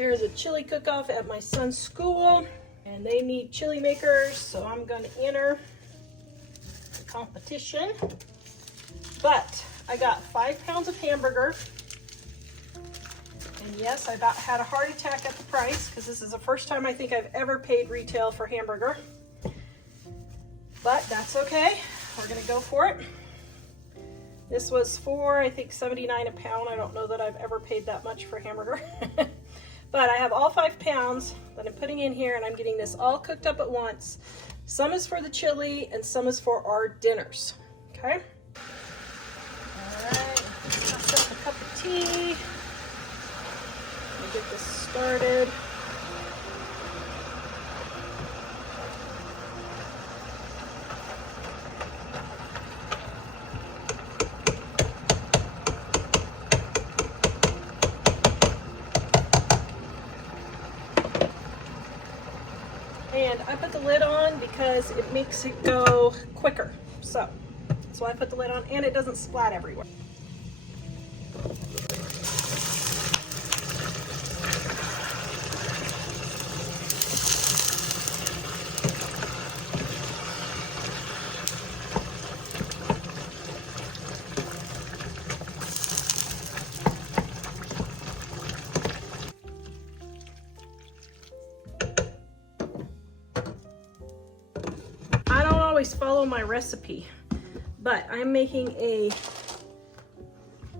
There's a chili cook-off at my son's school, and they need chili makers, so I'm going to enter the competition. But I got 5 pounds of hamburger, and yes, I about had a heart attack at the price because this is the first time I think I've ever paid retail for hamburger. But that's okay. We're going to go for it. This was for, I think, $79 a pound. I don't know that I've ever paid that much for hamburger. But I have all 5 pounds that I'm putting in here, and I'm getting this all cooked up at once. Some is for the chili, and some is for our dinners. Okay? All right, toss up a cup of tea. Let me get this started. And I put the lid on because it makes it go quicker. So that's why I put the lid on, and it doesn't splat everywhere. Follow my recipe, but I'm making a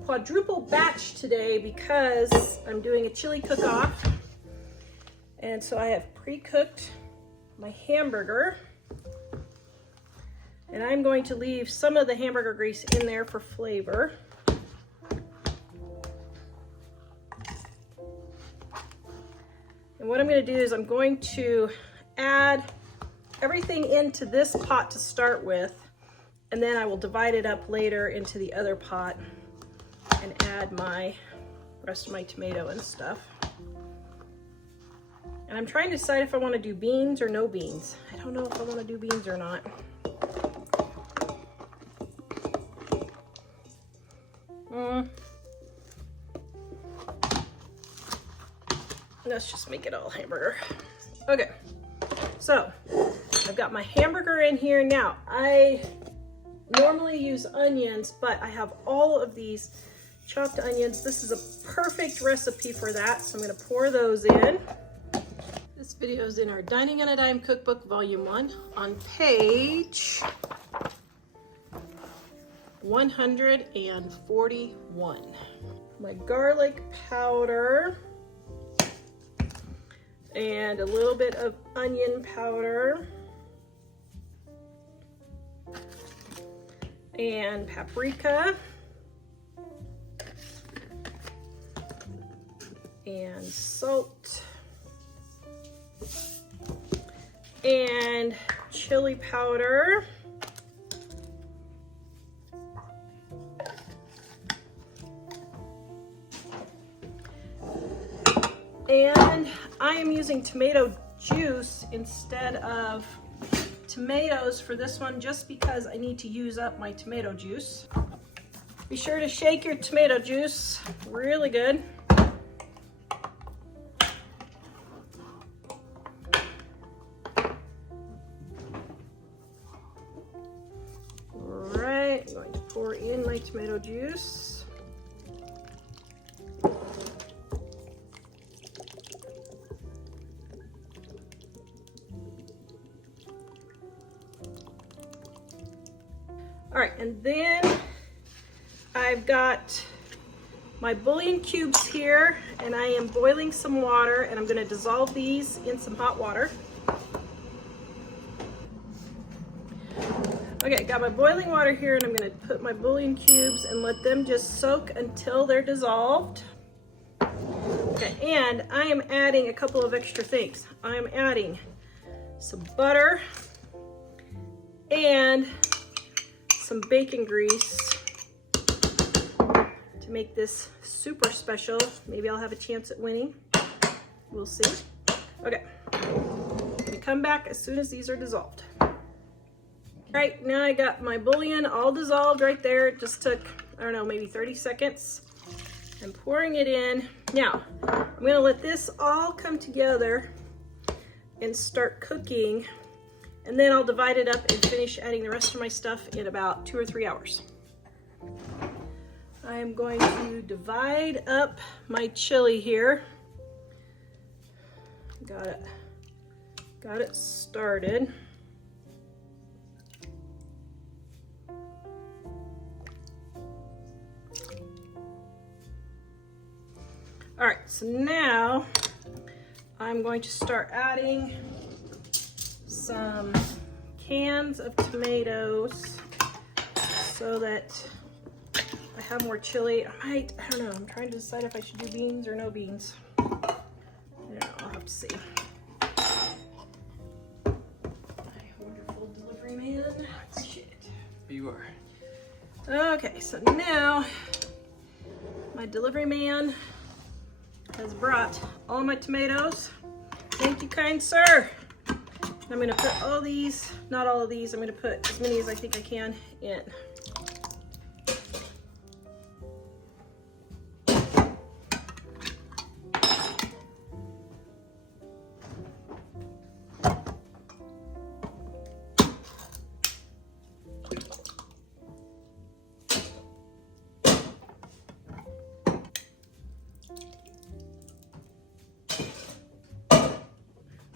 quadruple batch today because I'm doing a chili cook-off, and so I have pre-cooked my hamburger, and I'm going to leave some of the hamburger grease in there for flavor. And what I'm going to do is I'm going to add everything into this pot to start with, and then I will divide it up later into the other pot and add my rest of my tomato and stuff. And I'm trying to decide if I want to do beans or no beans. I don't know if I want to do beans or not. Let's just make it all hamburger. Okay, so I've got my hamburger in here. Now, I normally use onions, but I have all of these chopped onions. This is a perfect recipe for that, so I'm going to pour those in. This video is in our Dining on a Dime Cookbook, Volume 1, on page 141. My garlic powder and a little bit of onion powder and paprika and salt and chili powder and I am using tomato juice instead of tomatoes for this one, just because I need to use up my tomato juice. Be sure to shake your tomato juice really good. All right, I'm going to pour in my tomato juice. All right, and then I've got my bouillon cubes here, and I am boiling some water, and I'm going to dissolve these in some hot water. Okay, got my boiling water here, and I'm going to put my bouillon cubes and let them just soak until they're dissolved. Okay, and I am adding a couple of extra things. I'm adding some butter and some bacon grease to make this super special. Maybe I'll have a chance at winning. We'll see. Okay, I'm gonna come back as soon as these are dissolved. All right, now I got my bouillon all dissolved right there. It just took, I don't know, maybe 30 seconds. I'm pouring it in. Now, I'm gonna let this all come together and start cooking, and then I'll divide it up and finish adding the rest of my stuff in about 2 or 3 hours. I am going to divide up my chili here. Got it started. All right, so now I'm going to start adding some cans of tomatoes so that I have more chili. I don't know, I'm trying to decide if I should do beans or no beans. Yeah, I'll have to see. My wonderful delivery man, appreciate it. You are. Okay, so now my delivery man has brought all my tomatoes. Thank you, kind sir. I'm gonna put all these, not all of these, I'm gonna put as many as I think I can in.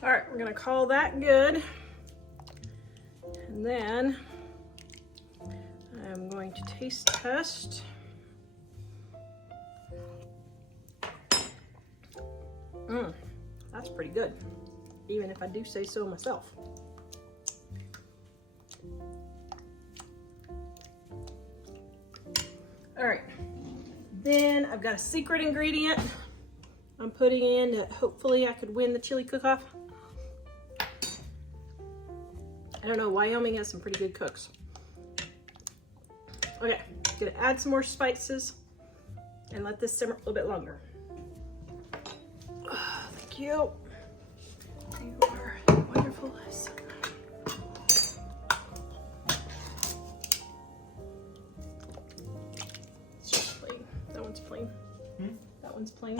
All right, we're gonna call that good. And then I'm going to taste test. That's pretty good, even if I do say so myself. All right, then I've got a secret ingredient I'm putting in that hopefully I could win the chili cook-off. I don't know, Wyoming has some pretty good cooks. Okay, gonna add some more spices and let this simmer a little bit longer. Oh, thank you. You are wonderful. It's just plain. That one's plain. That one's plain.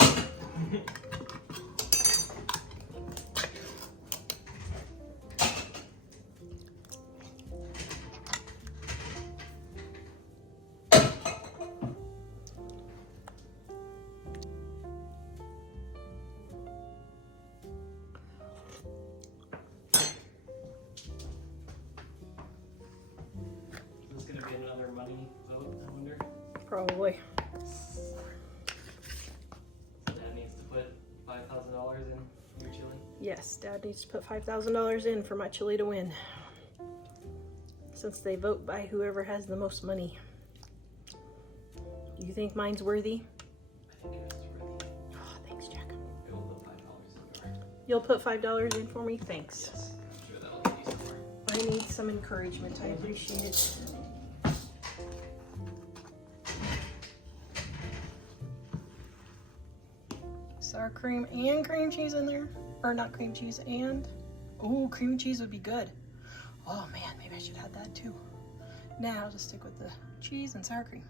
Another money vote, I wonder. Probably. Dad needs to put $5,000 in your chili. Yes, Dad needs to put $5,000 in for my chili to win. Since they vote by whoever has the most money. Do you think mine's worthy? I think it is worthy. Oh, thanks, Jack. I will put $5 in yours. You'll put $5 in for me? Thanks. Yes. I'm sure that'll get you somewhere. I need some encouragement. I appreciate it. Sour cream and cream cheese in there. Or not cream cheese and... Oh, cream cheese would be good. Oh man, maybe I should add that too. Now I'll just stick with the cheese and sour cream.